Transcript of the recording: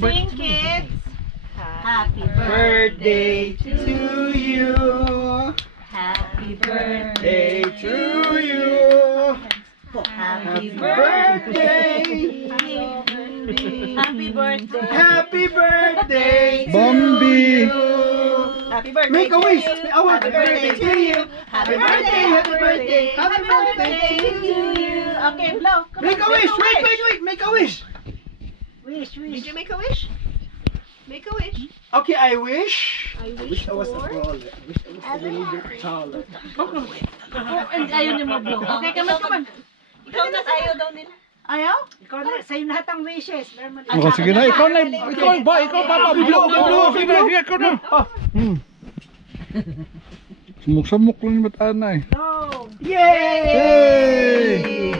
Sing, kids. Happy Birthday to you. Happy Day to you. Happy Birthday. Happy birthday. Happy birthday to Bambi. you. Happy birthday. Make a wish. I want Happy a birthday to you. Happy birthday. Happy birthday. Happy birthday to you. Okay, blow. Come Make on, a wish. Wait. Make a wish. Did you make a wish? Make a wish. Okay, I wish. I I wish I was a brawler. I wish I was a little bit taller. Ayaw niya mag-blow. Okay, come on. Ikaw na, ayaw daw nila. Ayaw? Ikaw na, sa'yo lahat ang wishes. Oh, sige na, ikaw na. Ikaw ba? Ikaw pa. Blow. Sige na, ikaw na. Sumuk-sumuk lang yung bataan na eh. No. Yay! Yay!